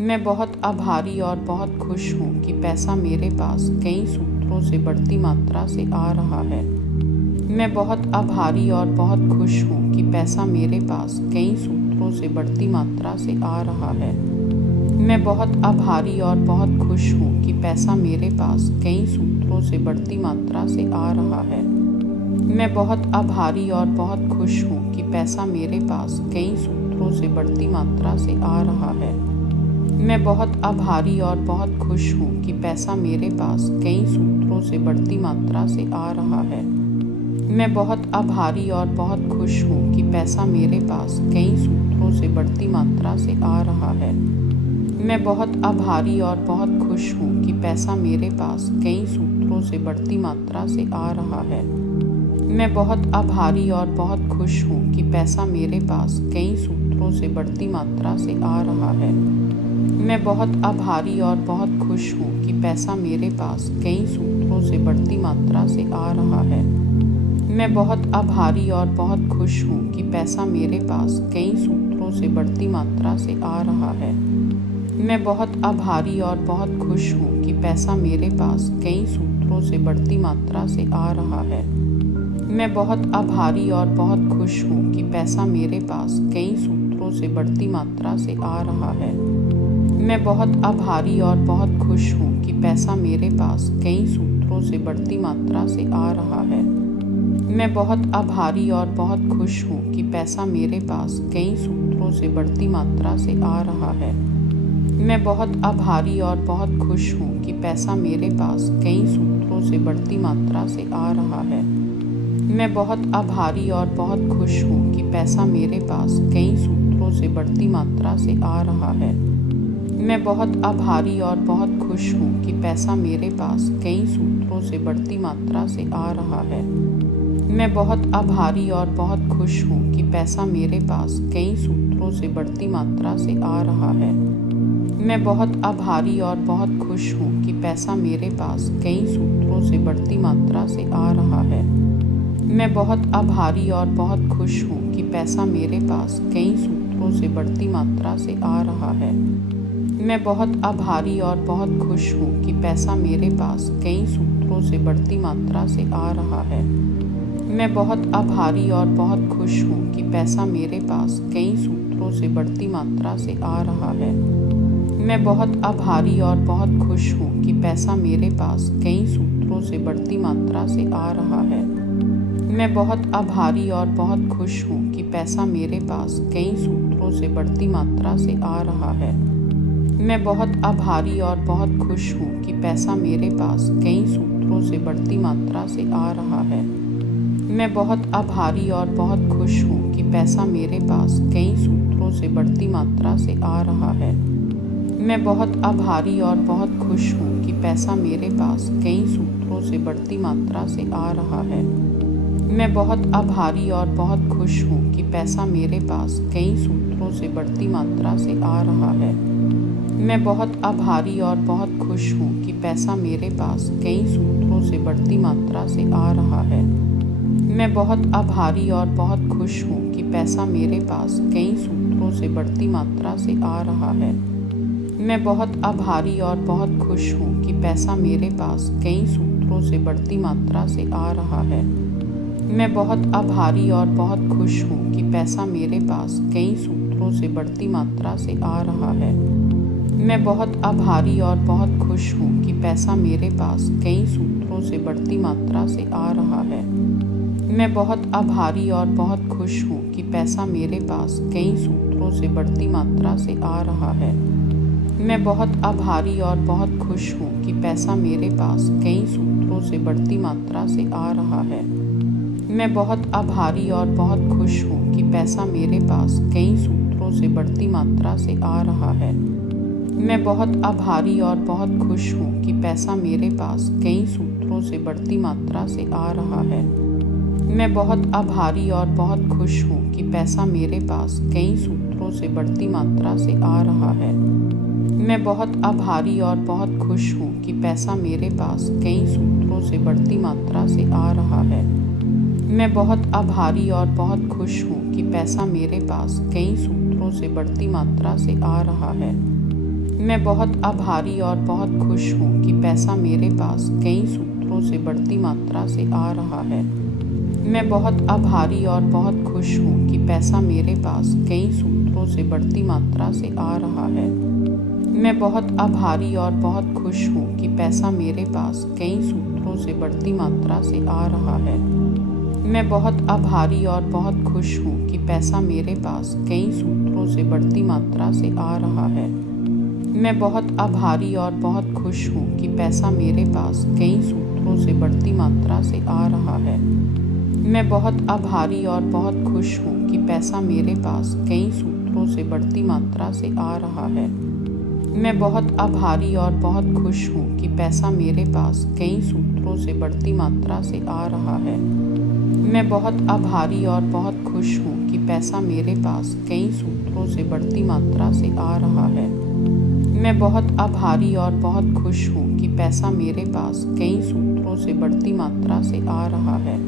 मैं बहुत आभारी और बहुत खुश हूँ कि पैसा मेरे पास कई सूत्रों से बढ़ती मात्रा से आ रहा है। मैं बहुत आभारी और बहुत खुश हूँ कि पैसा मेरे पास कई सूत्रों से बढ़ती मात्रा से आ रहा है। मैं बहुत आभारी और बहुत खुश हूँ कि पैसा मेरे पास कई सूत्रों से बढ़ती मात्रा से आ रहा है। मैं बहुत आभारी और बहुत खुश हूँ कि पैसा मेरे पास कई सूत्रों से बढ़ती मात्रा से आ रहा है। मैं बहुत आभारी और बहुत खुश हूँ कि पैसा मेरे पास कई सूत्रों से बढ़ती मात्रा से आ रहा है। मैं बहुत आभारी और बहुत खुश हूँ कि पैसा मेरे पास कई सूत्रों से बढ़ती मात्रा से आ रहा है। मैं बहुत आभारी और बहुत खुश हूँ कि पैसा मेरे पास कई सूत्रों से बढ़ती मात्रा से आ रहा है। मैं बहुत आभारी और बहुत खुश हूँ कि पैसा मेरे पास कई सूत्रों से बढ़ती मात्रा से आ रहा है। मैं बहुत आभारी और बहुत खुश हूँ कि पैसा मेरे पास कई सूत्रों से बढ़ती मात्रा से आ रहा है। मैं बहुत आभारी और बहुत खुश हूँ कि पैसा मेरे पास कई सूत्रों से बढ़ती मात्रा से आ रहा है। मैं बहुत आभारी और बहुत खुश हूँ कि पैसा मेरे पास कई सूत्रों से बढ़ती मात्रा से आ रहा है। मैं बहुत आभारी और बहुत खुश हूँ कि पैसा मेरे पास कई सूत्रों से बढ़ती मात्रा से आ रहा है। मैं बहुत आभारी और बहुत खुश हूँ कि पैसा मेरे पास कई सूत्रों से बढ़ती मात्रा से आ रहा है। मैं बहुत आभारी और बहुत खुश हूँ कि पैसा मेरे पास कई सूत्रों से बढ़ती मात्रा से आ रहा है। मैं बहुत आभारी और बहुत खुश हूँ कि पैसा मेरे पास कई सूत्रों से बढ़ती मात्रा से आ रहा है। मैं बहुत आभारी और बहुत खुश हूँ कि पैसा मेरे पास कई सूत्रों से बढ़ती मात्रा से आ रहा है। मैं बहुत आभारी और बहुत खुश हूँ कि पैसा मेरे पास कई सूत्रों से बढ़ती मात्रा से आ रहा है। मैं बहुत आभारी और बहुत खुश हूँ कि पैसा मेरे पास कई सूत्रों से बढ़ती मात्रा से आ रहा है। मैं बहुत आभारी और बहुत खुश हूँ कि पैसा मेरे पास कई सूत्रों से बढ़ती मात्रा से आ रहा है। मैं बहुत आभारी और बहुत खुश हूँ कि पैसा मेरे पास कई सूत्रों से बढ़ती मात्रा से आ रहा है। मैं बहुत आभारी और बहुत खुश हूँ कि पैसा मेरे पास कई सूत्रों से बढ़ती मात्रा से आ रहा है। मैं बहुत आभारी और बहुत खुश हूँ कि पैसा मेरे पास कई सूत्रों से बढ़ती मात्रा से आ रहा है। मैं बहुत आभारी और बहुत खुश हूँ कि पैसा मेरे पास कई सूत्रों से बढ़ती मात्रा से आ रहा है। मैं बहुत आभारी और बहुत खुश हूँ कि पैसा मेरे पास कई सूत्रों से बढ़ती मात्रा से आ रहा है। मैं बहुत आभारी और बहुत खुश हूँ कि पैसा मेरे पास कई सूत्रों से बढ़ती मात्रा से आ रहा है। मैं बहुत आभारी और बहुत खुश हूँ कि पैसा मेरे पास कई सूत्रों से बढ़ती मात्रा से आ रहा है। मैं बहुत आभारी और बहुत खुश हूँ कि पैसा मेरे पास कई सूत्रों से बढ़ती मात्रा से आ रहा है। मैं बहुत आभारी और बहुत खुश हूँ कि पैसा मेरे पास कई सूत्रों से बढ़ती मात्रा से आ रहा है। मैं बहुत आभारी और बहुत खुश हूँ कि पैसा मेरे पास कई सूत्रों से बढ़ती मात्रा से आ रहा है। मैं बहुत आभारी और बहुत खुश हूँ कि पैसा मेरे पास कई सूत्रों से बढ़ती मात्रा से आ रहा है। मैं बहुत आभारी और बहुत खुश हूँ कि पैसा मेरे पास कई सूत्रों से बढ़ती मात्रा से आ रहा है। मैं बहुत आभारी और बहुत खुश हूँ कि पैसा मेरे पास कई सूत्रों से बढ़ती मात्रा से आ रहा है। मैं बहुत आभारी और बहुत खुश हूँ कि पैसा मेरे पास कई सूत्रों से बढ़ती मात्रा से आ रहा है। मैं बहुत आभारी और बहुत खुश हूँ कि पैसा मेरे पास कई सूत्रों से बढ़ती मात्रा से आ रहा है। मैं बहुत आभारी और बहुत खुश हूँ कि पैसा मेरे पास कई सूत्रों से बढ़ती मात्रा से आ रहा है। मैं बहुत आभारी और बहुत खुश हूँ कि पैसा मेरे पास कई सूत्रों से बढ़ती मात्रा से आ रहा है। मैं बहुत आभारी और बहुत खुश हूँ कि पैसा मेरे पास कई सूत्रों से बढ़ती मात्रा से आ रहा है। मैं बहुत आभारी और बहुत खुश हूँ कि पैसा मेरे पास कई सूत्रों से बढ़ती मात्रा से आ रहा है। मैं बहुत आभारी और बहुत खुश हूँ कि पैसा मेरे पास कई सूत्रों से बढ़ती मात्रा से आ रहा है। मैं बहुत आभारी और बहुत खुश हूँ कि पैसा मेरे पास कई सूत्रों से बढ़ती मात्रा से आ रहा है। मैं बहुत आभारी और बहुत खुश हूँ कि पैसा मेरे पास कई सूत्रों से बढ़ती मात्रा से आ रहा है। मैं बहुत आभारी और बहुत खुश हूँ कि पैसा मेरे पास कई सूत्रों से बढ़ती मात्रा से आ रहा है। मैं बहुत आभारी और बहुत खुश हूँ कि पैसा मेरे पास कई सूत्रों से बढ़ती मात्रा से आ रहा है। मैं बहुत आभारी और बहुत खुश हूँ कि पैसा मेरे पास कई सूत्रों से बढ़ती मात्रा से आ रहा है। मैं बहुत आभारी और बहुत खुश हूँ कि पैसा मेरे पास कई सूत्रों से बढ़ती मात्रा से आ रहा है। मैं बहुत आभारी और बहुत खुश हूँ कि पैसा मेरे पास कई सूत्रों से बढ़ती मात्रा से आ रहा है। मैं बहुत आभारी और बहुत खुश हूँ कि पैसा मेरे पास कई सूत्रों से बढ़ती मात्रा से आ रहा है। मैं बहुत आभारी और बहुत खुश हूँ कि पैसा मेरे पास कई सूत्रों से बढ़ती मात्रा से आ रहा है। मैं बहुत आभारी और बहुत खुश हूँ कि पैसा मेरे पास कई सूत्रों से बढ़ती मात्रा से आ रहा है।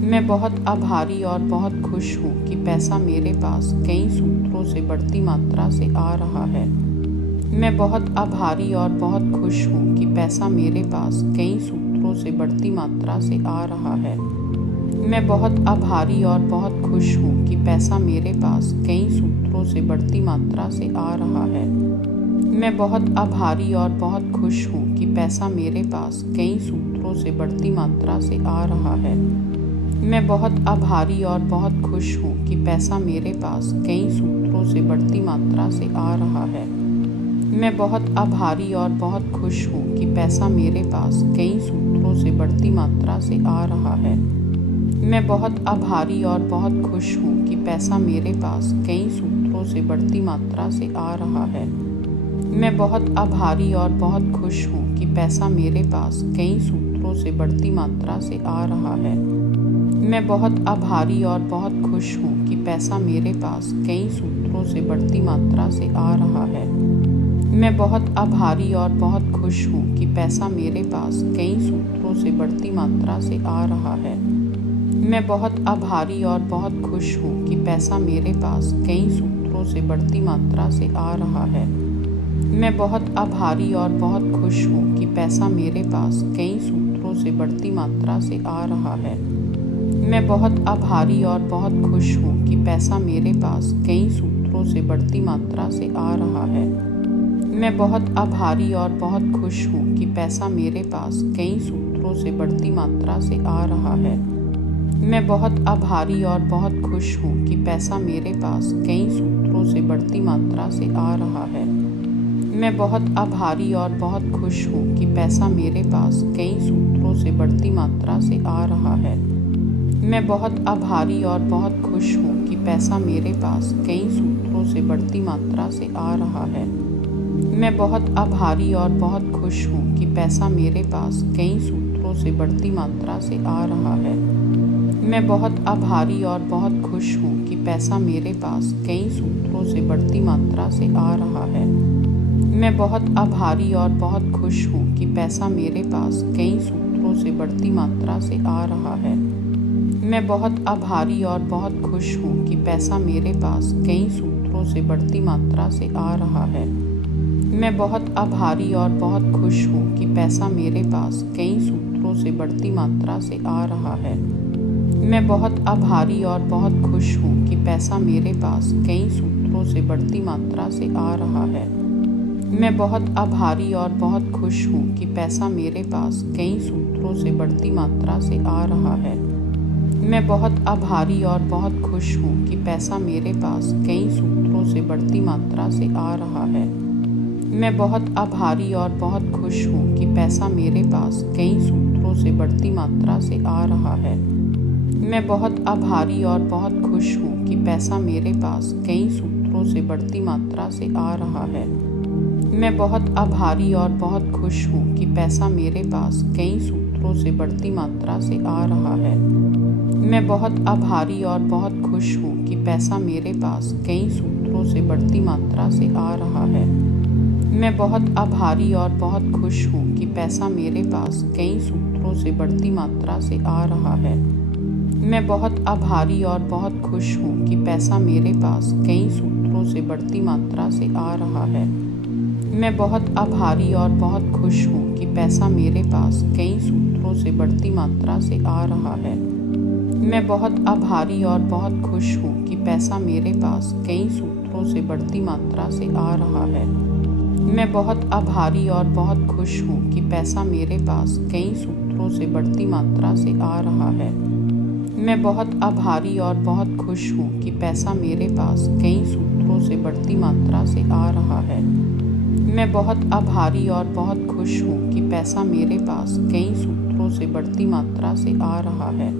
मैं बहुत आभारी और बहुत खुश हूँ कि पैसा मेरे पास कई सूत्रों से बढ़ती मात्रा से आ रहा है। मैं बहुत आभारी और बहुत खुश हूँ कि पैसा मेरे पास कई सूत्रों से बढ़ती मात्रा से आ रहा है। मैं बहुत आभारी और बहुत खुश हूँ कि पैसा मेरे पास कई सूत्रों से बढ़ती मात्रा से आ रहा है। मैं बहुत आभारी और बहुत खुश हूँ कि पैसा मेरे पास कई सूत्रों से बढ़ती मात्रा से आ रहा है। मैं बहुत आभारी और बहुत खुश हूँ कि पैसा मेरे पास कई सूत्रों से बढ़ती मात्रा से आ रहा है। मैं बहुत आभारी और बहुत खुश हूँ कि पैसा मेरे पास कई सूत्रों से बढ़ती मात्रा से आ रहा है। मैं बहुत आभारी और बहुत खुश हूँ कि पैसा मेरे पास कई सूत्रों से बढ़ती मात्रा से आ रहा है। मैं बहुत आभारी और बहुत खुश हूँ कि पैसा मेरे पास कई सूत्रों से बढ़ती मात्रा से आ रहा है। मैं बहुत आभारी और बहुत खुश हूँ कि पैसा मेरे पास कई सूत्रों से बढ़ती मात्रा से आ रहा है। मैं बहुत आभारी और बहुत खुश हूँ कि पैसा मेरे पास कई सूत्रों से बढ़ती मात्रा से आ रहा है। मैं बहुत आभारी और बहुत खुश हूँ कि पैसा मेरे पास कई सूत्रों से बढ़ती मात्रा से आ रहा है। मैं बहुत आभारी और बहुत खुश हूँ कि पैसा मेरे पास कई सूत्रों से बढ़ती मात्रा से आ रहा है। मैं बहुत आभारी और बहुत खुश हूँ कि पैसा मेरे पास कई सूत्रों से बढ़ती मात्रा से आ रहा है। मैं बहुत आभारी और बहुत खुश हूँ कि पैसा मेरे पास कई सूत्रों से बढ़ती मात्रा से आ रहा है। मैं बहुत आभारी और बहुत खुश हूँ कि पैसा मेरे पास कई सूत्रों से बढ़ती मात्रा से आ रहा है। मैं बहुत आभारी और बहुत खुश हूँ कि पैसा मेरे पास कई सूत्रों से बढ़ती मात्रा से आ रहा है। मैं बहुत आभारी और बहुत खुश हूँ कि पैसा मेरे पास कई सूत्रों से बढ़ती मात्रा से आ रहा है। मैं बहुत आभारी और बहुत खुश हूँ कि पैसा मेरे पास कई सूत्रों से बढ़ती मात्रा से आ रहा है। मैं बहुत आभारी और बहुत खुश हूँ कि पैसा मेरे पास कई सूत्रों से बढ़ती मात्रा से आ रहा है। मैं बहुत आभारी और बहुत खुश हूँ कि पैसा मेरे पास कई सूत्रों से बढ़ती मात्रा से आ रहा है। मैं बहुत आभारी और बहुत खुश हूँ कि पैसा मेरे पास कई सूत्रों से बढ़ती मात्रा से आ रहा है। मैं बहुत आभारी और बहुत खुश हूँ कि पैसा मेरे पास कई सूत्रों से बढ़ती मात्रा से आ रहा है। मैं बहुत आभारी और बहुत खुश हूँ कि पैसा मेरे पास कई सूत्रों से बढ़ती मात्रा से आ रहा है। मैं बहुत आभारी और बहुत खुश हूँ कि पैसा मेरे पास कई सूत्रों से बढ़ती मात्रा से आ रहा है। मैं बहुत आभारी और बहुत खुश हूँ कि पैसा मेरे पास कई सूत्रों से बढ़ती मात्रा से आ रहा है। मैं बहुत आभारी और बहुत खुश हूँ कि पैसा मेरे पास कई सूत्रों से बढ़ती मात्रा से आ रहा है। मैं बहुत आभारी और बहुत खुश हूँ कि पैसा मेरे पास कई सूत्रों से बढ़ती मात्रा से आ रहा है। मैं बहुत आभारी और बहुत खुश हूँ कि पैसा मेरे पास कई सूत्रों से बढ़ती मात्रा से आ रहा है। मैं बहुत आभारी और बहुत खुश हूँ कि पैसा मेरे पास कई सूत्रों से बढ़ती मात्रा से आ रहा है। मैं बहुत आभारी और बहुत खुश हूँ कि पैसा मेरे पास कई सूत्रों से बढ़ती मात्रा से आ रहा है। मैं बहुत आभारी और बहुत खुश हूँ कि पैसा मेरे पास कई सूत्रों से बढ़ती मात्रा से आ रहा है। मैं बहुत आभारी और बहुत खुश हूँ कि पैसा मेरे पास कई सूत्रों से बढ़ती मात्रा से आ रहा है। मैं बहुत आभारी और बहुत खुश हूँ कि पैसा मेरे पास कई सूत्रों से बढ़ती मात्रा से आ रहा है। मैं बहुत आभारी और बहुत खुश हूँ कि पैसा मेरे पास कई सूत्रों से बढ़ती मात्रा से आ रहा है। मैं बहुत आभारी और बहुत खुश हूँ कि पैसा मेरे पास कई सूत्रों से बढ़ती मात्रा से आ रहा है। मैं बहुत आभारी और बहुत खुश हूँ कि पैसा मेरे पास कई सूत्रों से बढ़ती मात्रा से आ रहा है।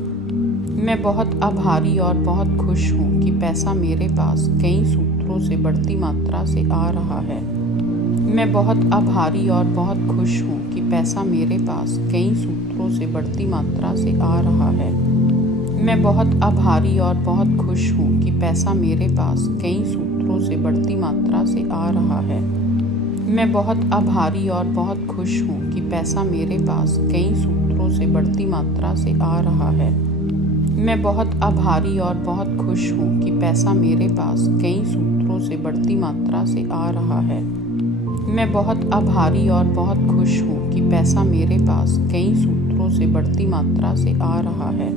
मैं बहुत आभारी और बहुत खुश हूँ कि पैसा मेरे पास कई सूत्रों से बढ़ती मात्रा से आ रहा है। मैं बहुत आभारी और बहुत खुश हूँ कि पैसा मेरे पास कई सूत्रों से बढ़ती मात्रा से आ रहा है। मैं बहुत आभारी और बहुत खुश हूँ कि पैसा मेरे पास कई सूत्रों से बढ़ती मात्रा से आ रहा है। मैं बहुत आभारी और बहुत खुश हूँ कि पैसा मेरे पास कई सूत्रों से बढ़ती मात्रा से आ रहा है। मैं बहुत आभारी और बहुत खुश हूँ कि पैसा मेरे पास कई सूत्रों से बढ़ती मात्रा से आ रहा है। मैं बहुत आभारी और बहुत खुश हूँ कि पैसा मेरे पास कई सूत्रों से बढ़ती मात्रा से आ रहा है।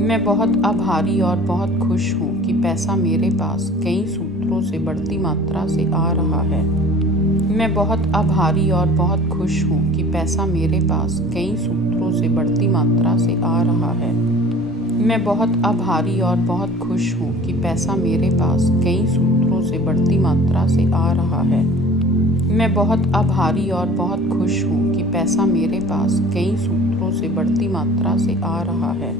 मैं बहुत आभारी और बहुत खुश हूँ कि पैसा मेरे पास कई सूत्रों से बढ़ती मात्रा से आ रहा है। मैं बहुत आभारी और बहुत खुश हूँ कि पैसा मेरे पास कई सूत्रों से बढ़ती मात्रा से आ रहा है। मैं बहुत आभारी और बहुत खुश हूँ कि पैसा मेरे पास कई सूत्रों से बढ़ती मात्रा से आ रहा है। मैं बहुत आभारी और बहुत खुश हूँ कि पैसा मेरे पास कई सूत्रों से बढ़ती मात्रा से आ रहा है।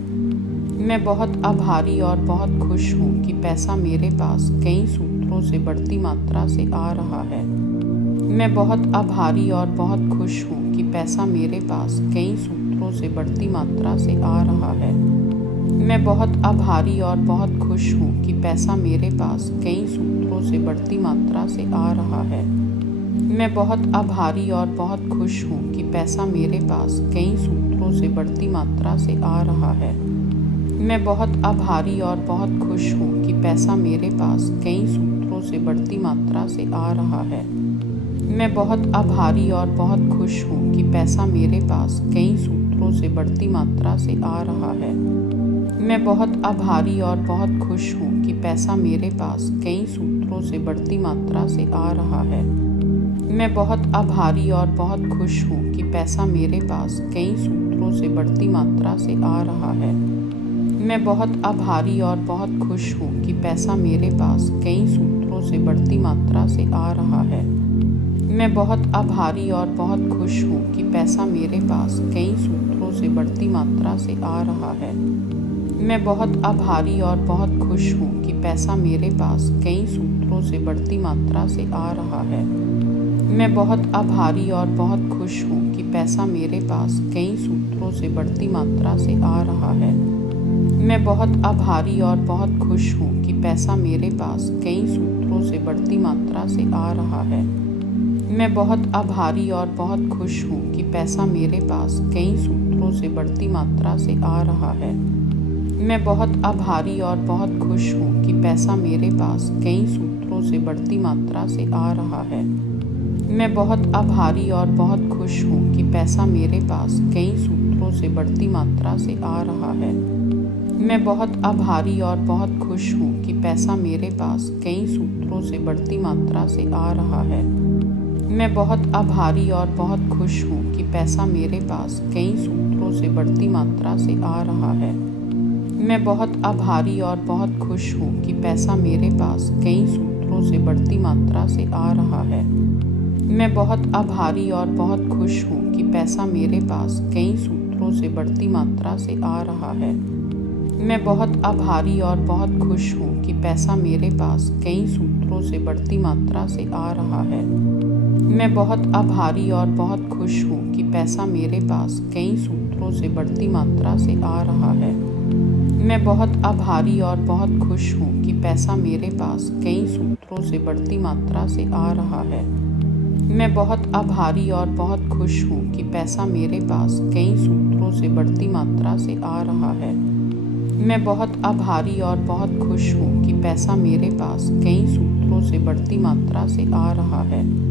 मैं बहुत आभारी और बहुत खुश हूँ कि पैसा मेरे पास कई सूत्रों से बढ़ती मात्रा से आ रहा है। मैं बहुत आभारी और बहुत खुश हूँ कि पैसा मेरे पास कई सूत्रों से बढ़ती मात्रा से आ रहा है। मैं बहुत आभारी और बहुत खुश हूँ कि पैसा मेरे पास कई सूत्रों से बढ़ती मात्रा से आ रहा है। मैं बहुत आभारी और बहुत खुश हूँ कि पैसा मेरे पास कई सूत्रों से बढ़ती मात्रा से आ रहा है। मैं बहुत आभारी और बहुत खुश हूँ कि पैसा मेरे पास कई सूत्रों से बढ़ती मात्रा से आ रहा है। मैं बहुत आभारी और बहुत खुश हूँ कि पैसा मेरे पास कई सूत्रों से बढ़ती मात्रा से आ रहा है। मैं बहुत आभारी और बहुत खुश हूँ कि पैसा मेरे पास कई सूत्रों से बढ़ती मात्रा से आ रहा है। मैं बहुत आभारी और बहुत खुश हूँ कि पैसा मेरे पास कई सूत्रों से बढ़ती मात्रा से आ रहा है। मैं बहुत आभारी और बहुत खुश हूँ कि पैसा मेरे पास कई सूत्रों से बढ़ती मात्रा से आ रहा है। मैं बहुत आभारी और बहुत खुश हूँ कि पैसा मेरे पास कई सूत्रों से बढ़ती मात्रा से आ रहा है। मैं बहुत आभारी और बहुत खुश हूँ कि पैसा मेरे पास कई सूत्रों से बढ़ती मात्रा से आ रहा है। मैं बहुत आभारी और बहुत खुश हूँ कि पैसा मेरे पास कई सूत्रों से बढ़ती मात्रा से आ रहा है। मैं बहुत आभारी और बहुत खुश हूँ कि पैसा मेरे पास कई सूत्रों से बढ़ती मात्रा से आ रहा है। मैं बहुत आभारी और बहुत खुश हूँ कि पैसा मेरे पास कई सूत्रों से बढ़ती मात्रा से आ रहा है। मैं बहुत आभारी और बहुत खुश हूँ कि पैसा मेरे पास कई सूत्रों से बढ़ती मात्रा से आ रहा है। मैं बहुत आभारी और बहुत खुश हूँ कि पैसा मेरे पास कई सूत्रों से बढ़ती मात्रा से आ रहा है। मैं बहुत आभारी और बहुत खुश हूँ कि पैसा मेरे पास कई सूत्रों से बढ़ती मात्रा से आ रहा है। मैं बहुत आभारी और बहुत खुश हूँ कि पैसा मेरे पास कई सूत्रों से बढ़ती मात्रा से आ रहा है। मैं बहुत आभारी और बहुत खुश हूँ कि पैसा मेरे पास कई सूत्रों से बढ़ती मात्रा से आ रहा है। मैं बहुत आभारी और बहुत खुश हूँ कि पैसा मेरे पास कई सूत्रों से बढ़ती मात्रा से आ रहा है। मैं बहुत आभारी और बहुत खुश हूँ कि पैसा मेरे पास कई सूत्रों से बढ़ती मात्रा से आ रहा है। मैं बहुत आभारी और बहुत खुश हूँ कि पैसा मेरे पास कई सूत्रों से बढ़ती मात्रा से आ रहा है। मैं बहुत आभारी और बहुत खुश हूँ कि पैसा मेरे पास कई सूत्रों से बढ़ती मात्रा से आ रहा है। मैं बहुत आभारी और बहुत खुश हूँ कि पैसा मेरे पास कई सूत्रों से बढ़ती मात्रा से आ रहा है। मैं बहुत आभारी और बहुत खुश हूँ कि पैसा मेरे पास कई सूत्रों से बढ़ती मात्रा से आ रहा है।